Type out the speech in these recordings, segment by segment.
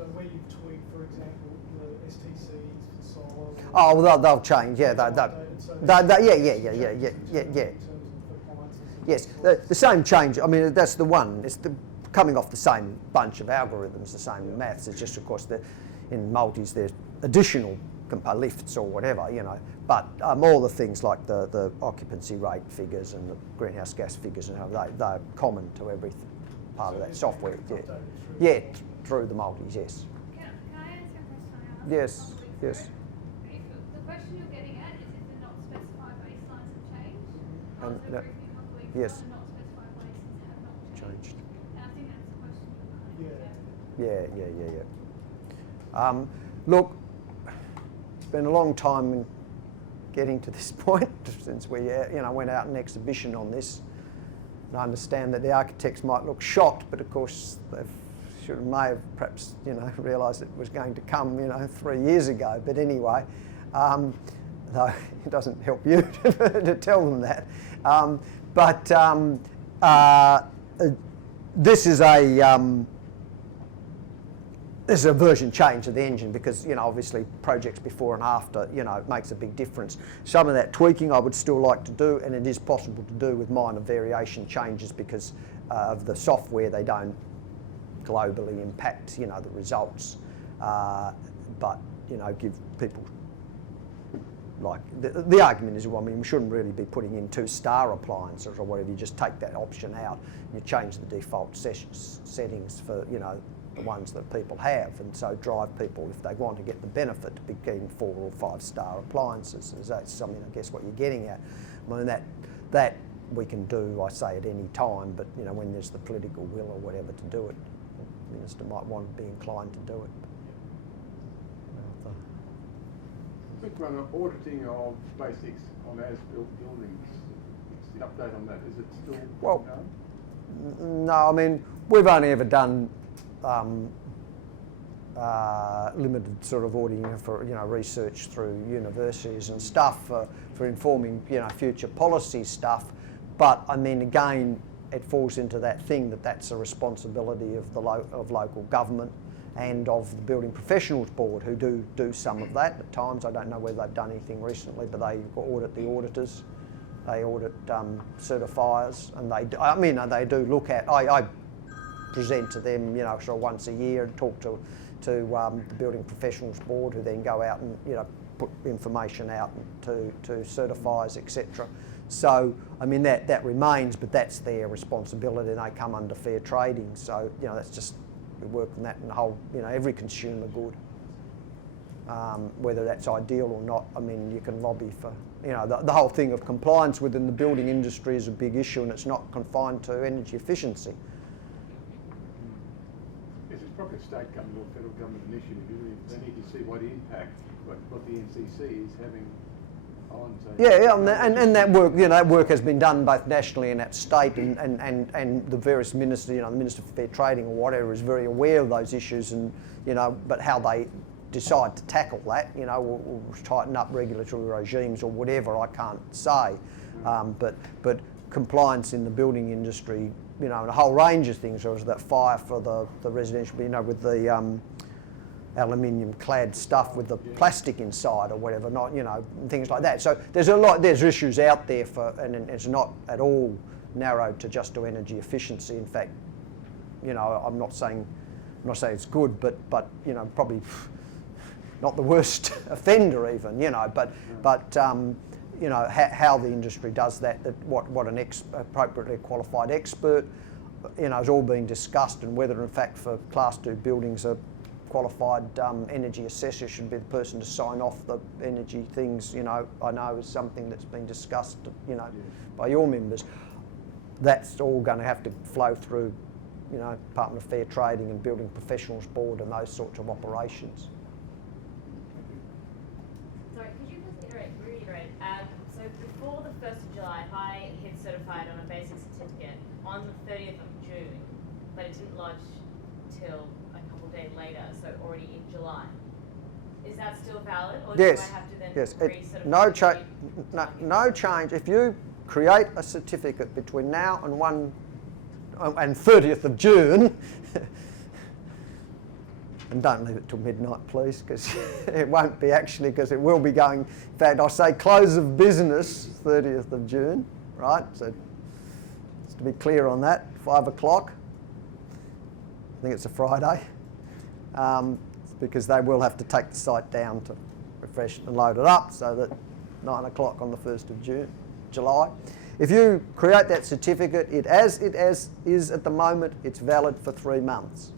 So where you've tweaked, for example, the STCs for solar. Oh, well, they'll change. Yeah, yeah. Yes, the same change. I mean, that's the one. It's coming off the same bunch of algorithms, the same maths. It's just, of course, in multis there's additional lifts or whatever, you know. But all the things like the occupancy rate figures and the greenhouse gas figures and they're common to every part of that software. Yeah, through the multis. Yes. Can I answer a question? Yes. Yes. The question you're getting at is if the not specified baselines have changed. Yes. The not specified baselines have not changed. And I think that's the question you're kind of Yeah. Look, it's been a long time in getting to this point since we went out in exhibition on this. And I understand that the architects might look shocked, but of course they may have perhaps realised it was going to come 3 years ago. But anyway, though it doesn't help you to tell them that. This is a version change of the engine because, obviously projects before and after, it makes a big difference. Some of that tweaking I would still like to do, and it is possible to do with minor variation changes because of the software. They don't globally impact, the results, but, give people, like, the argument is, well, I mean, we shouldn't really be putting in 2-star appliances or whatever. You just take that option out, you change the default settings for, the ones that people have, and so drive people, if they want to get the benefit, to be getting 4 or 5-star appliances. And that's something, I guess, what you're getting at. I mean, that we can do, I say, at any time, but, when there's the political will or whatever to do it, the Minister might want to be inclined to do it. I think on the auditing of basics on as-built buildings, what's the update on that? Is it still going? No, I mean, we've only ever done limited sort of auditing for research through universities and stuff for informing future policy stuff, but I mean again it falls into that thing that's a responsibility of the local government and of the Building Professionals Board, who do some of that at times. I don't know whether they've done anything recently, but they audit the auditors, they audit certifiers, and they do look at. I present to them, sort of once a year and talk to the Building Professionals Board, who then go out and put information out to certifiers, etc. So I mean that remains, but that's their responsibility, and they come under fair trading. So that's just, we work on that in the whole, every consumer good, whether that's ideal or not. I mean, you can lobby for, the whole thing of compliance within the building industry is a big issue, and it's not confined to energy efficiency. Yes, it's probably a state government or federal government initiative, isn't it? They need to see what impact, what the NCC is having on. And that work, that work has been done both nationally and at state, and the various ministers, the Minister for Fair Trading or whatever, is very aware of those issues, and but how they decide to tackle that, or tighten up regulatory regimes or whatever, I can't say. But compliance in the building industry, and a whole range of things. There was that fire for the residential, with the aluminium clad stuff with the plastic inside or whatever, not, things like that. So there's issues out there and it's not at all narrowed to just to energy efficiency. In fact, I'm not saying it's good, but probably not the worst offender even, but how the industry does that what an appropriately qualified expert, is all being discussed, and whether in fact for Class 2 buildings a qualified energy assessor should be the person to sign off the energy things, I know is something that's been discussed, by your members. That's all going to have to flow through, Department of Fair Trading and Building Professionals Board and those sorts of operations. Sorry, could you just reiterate? So before the 1st of July, if I hit certified on a basic certificate on the 30th of June, but it didn't lodge till a couple of days later, so already in July, is that still valid, or yes. do I have to then yes. recertify? No change. If you create a certificate between now and 30th of June, And don't leave it till midnight, please, because it won't be actually, because it will be going. In fact, I'll say close of business, 30th of June, right? So just to be clear on that, 5 o'clock. I think it's a Friday, because they will have to take the site down to refresh and load it up, so that 9 o'clock on the 1st of July. If you create that certificate, it as is at the moment, it's valid for 3 months.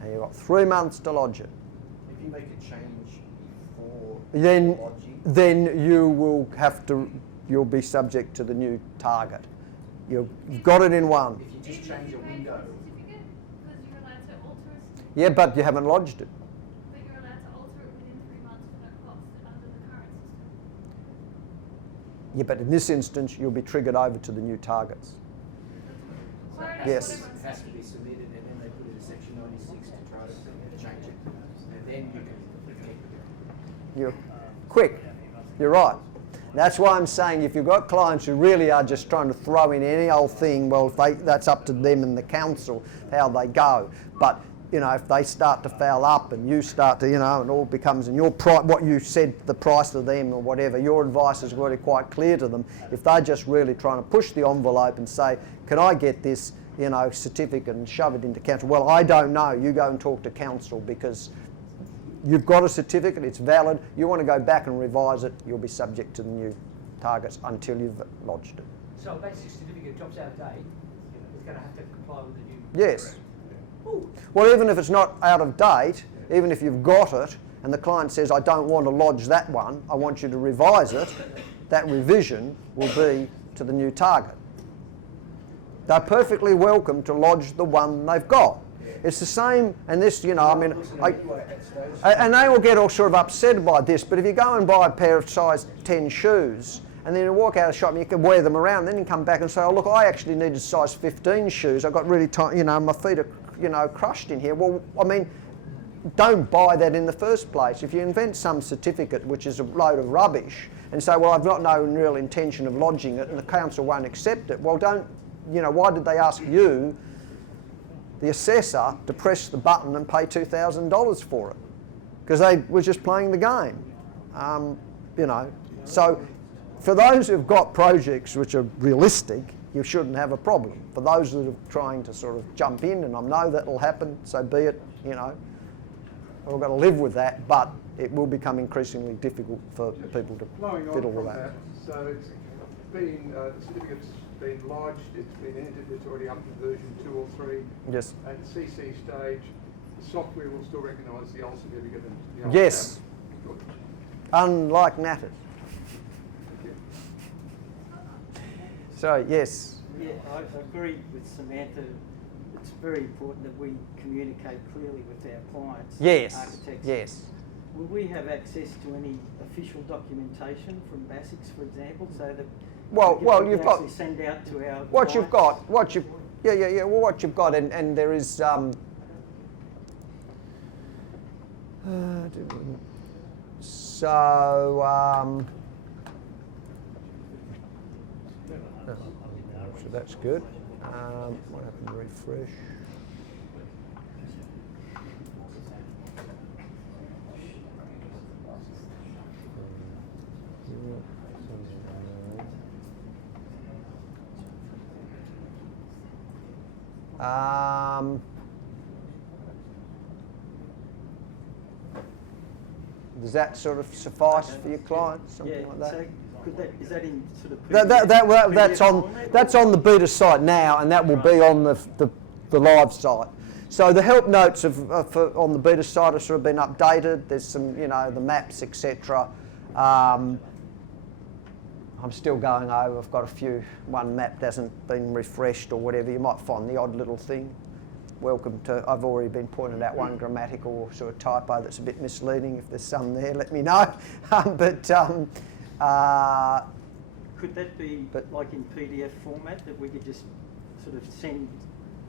And you've got 3 months to lodge it. If you make a change before lodging, then you will have to, you'll be subject to the new target. You've got it in one. if you just change a window, Certificate, because you're allowed to alter a certificate, Yeah, but you haven't lodged it. but you're allowed to alter it within 3 months for no cost under the current system. Yeah, but in this instance, you'll be triggered over to the new targets. Yes. it has to be submitted, and then they put it in section 96 to try to change it, and then you can. You're quick. You're right. That's why I'm saying if you've got clients who really are just trying to throw in any old thing, well, that's up to them and the council how they go. But you know, if they start to foul up and you start to, you know, and all becomes, and your what you said, the price to them or whatever, your advice is really quite clear to them. If they're just really trying to push the envelope and say, can I get this, you know, certificate and shove it into council? Well, I don't know. You go and talk to council, because you've got a certificate, it's valid. You want to go back and revise it, you'll be subject to the new targets until you've lodged it. So a basic certificate drops out of date, it's going to have to comply with the new. Yes. Well, even if it's not out of date, even if you've got it and the client says, I don't want to lodge that one, I want you to revise it, that revision will be to the new target. They're perfectly welcome to lodge the one they've got. It's the same, and this, you know, I mean, and they will get all sort of upset by this, but if you go and buy a pair of size 10 shoes, and then you walk out of the shop and you can wear them around, then you come back and say, oh look, I actually needed size 15 shoes, I got really tight, you know, my feet are, you know, crushed in here. Well, I mean, don't buy that in the first place. If you invent some certificate which is a load of rubbish and say, well, I've got no real intention of lodging it and the council won't accept it, well, don't, you know, why did they ask you, the assessor, to press the button and pay $2,000 for it? Because they were just playing the game, you know. So for those who've got projects which are realistic, you shouldn't have a problem. For those that are trying to sort of jump in, and I know that will happen, so be it, you know. We've got to live with that, but it will become increasingly difficult for people to Flowing on fiddle from with that. So it's been, the certificate's been lodged, it's been entered, it's already up to version 2 or 3. Yes. At the CC stage, the software will still recognise the old certificate and the old Yes. tab. Good. Unlike matters. Thank you. So, yes. Yeah, I agree with Samantha. It's very important that we communicate clearly with our clients, Yes. architects. Yes. Will we have access to any official documentation from BASIX, for example, so that Well, we can you've got actually send out to our what you've clients? got, what you've, yeah. Well, what you've got, and there is. So that's good. What happened to refresh? Does that sort of suffice for your clients, something Yeah, like that? so could that, is that in sort of That's PDF on format, that's or- on the beta site now, and that will be on the live site. So the help notes on the beta site have sort of been updated. There's some, you know, the maps, etc. I'm still going over. I've got a few. One map hasn't been refreshed or whatever. You might find the odd little thing. Welcome to. I've already been pointed out one grammatical sort of typo that's a bit misleading. If there's some there, let me know. Could that be like in PDF format that we could just sort of send?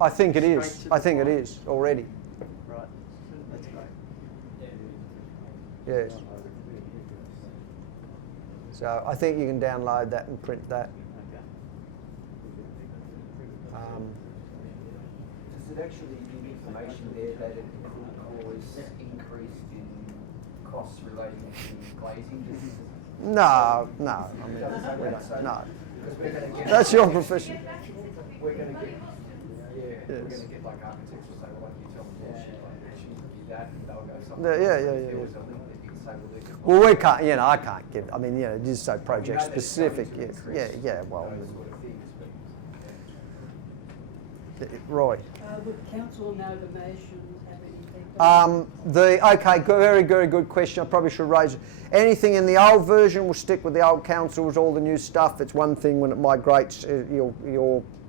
I think it Straight is. to the I think it client? is already. Right, that's great. Yes. So I think you can download that and print that. Does it actually, you need information there that it could cause increase in costs relating to glazing? No. I mean, we don't, no. That's your profession. We're going to get, we're going to get like architects will say, well, like you tell them bullshit, like it shouldn't be that, and they'll go something. Yeah. There was a link that you can say, well, we can't, I can't give, I mean, it is so project specific. Yeah, well. those sort of things, but Roy. Would council amalgamations have anything? Okay, very, very good question. I probably should raise it. Anything in the old version will stick with the old councils, all the new stuff. It's one thing when it migrates, your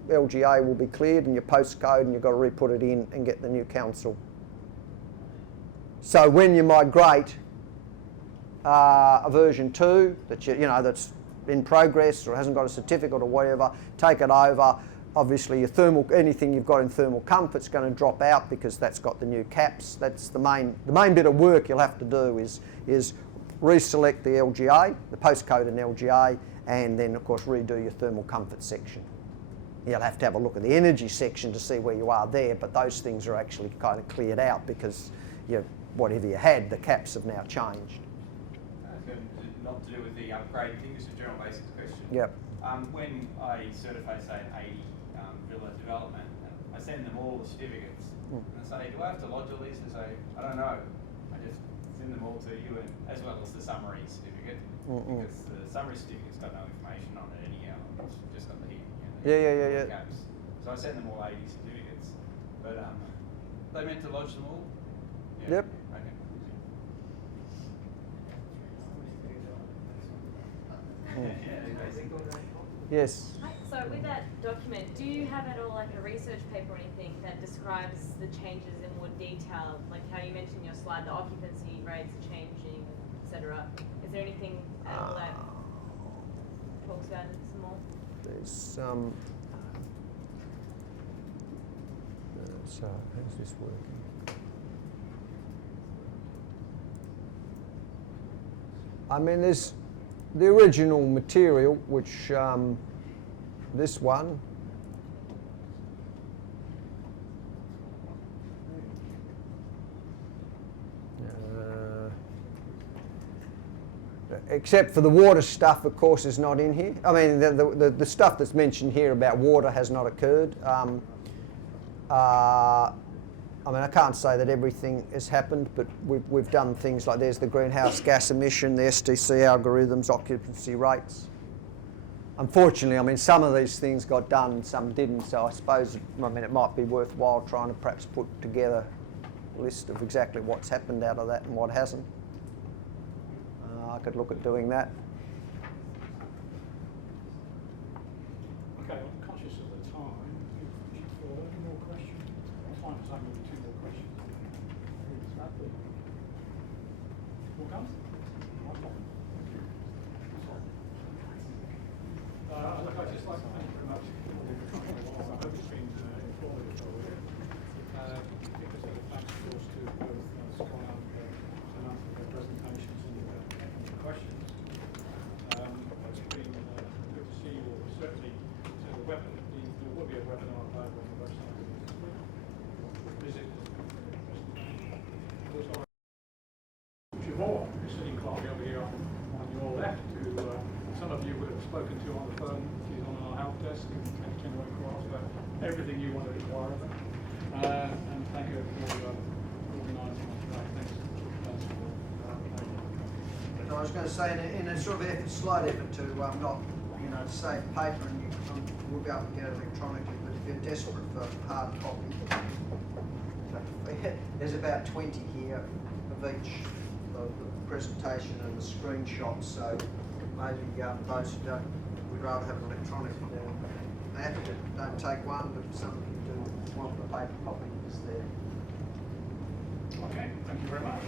LGA will be cleared and your postcode, and you've got to re-put it in and get the new council. So when you migrate a version 2 that that's in progress or hasn't got a certificate or whatever, take it over. Obviously, your thermal, anything you've got in thermal comfort's going to drop out because that's got the new caps. That's the main bit of work you'll have to do is reselect the LGA, the postcode and LGA, and then of course redo your thermal comfort section. You'll have to have a look at the energy section to see where you are there, but those things are actually kind of cleared out because whatever you had, the caps have now changed. Not to do with the upgrade thing, just a general basics question. Yep. When I certify, say, an 80 villa development, I send them all the certificates. And I say, do I have to lodge all these? They say, I don't know. I just send them all to you, and as well as the summary certificate, because the summary certificate's got no information on it anyhow. It's just got the Yeah. caps. So I send them all 80 certificates. But they meant to lodge them all? Yeah. Yep. Okay. Yes. So with that document, do you have at all like a research paper or anything that describes the changes in more detail? Like how you mentioned in your slide, the occupancy rates are changing, etc. Is there anything at all that talks about it some more? There's some. So how's this working? I mean, there's the original material, which this one. Except for the water stuff, of course, is not in here. I mean, the stuff that's mentioned here about water has not occurred. I mean, I can't say that everything has happened, but we've done things like there's the greenhouse gas emission, the STC algorithms, occupancy rates. Unfortunately, I mean, some of these things got done, some didn't, so I suppose, I mean, it might be worthwhile trying to perhaps put together a list of exactly what's happened out of that and what hasn't. I could look at doing that. Okay, I'm conscious of the time. Any more questions? I'm fine for maybe 2 more questions. More comes? Look, I'd just like to thank you very much. I hope it's been informative for you. I think there's a thanks, of course, to both Sky and for their presentations and questions. It's been good to see you all. Certainly, so there will be a webinar available on the website. Visit. More, who's sitting quietly over here on your left, who some of you would have spoken to on the phone. She's on our help desk and continue across, but everything you want to inquire of her. And thank you for organising today. Thanks. I was going to say, in a sort of slight effort to not, to save paper, and we'll be able to get it electronically, but if you're desperate for hard copy, there's about 20 here of each, the presentation and the screenshots, so maybe those who would rather have an electronic app, don't take one, but some of you do want the paper copy, is there. Okay, thank you very much.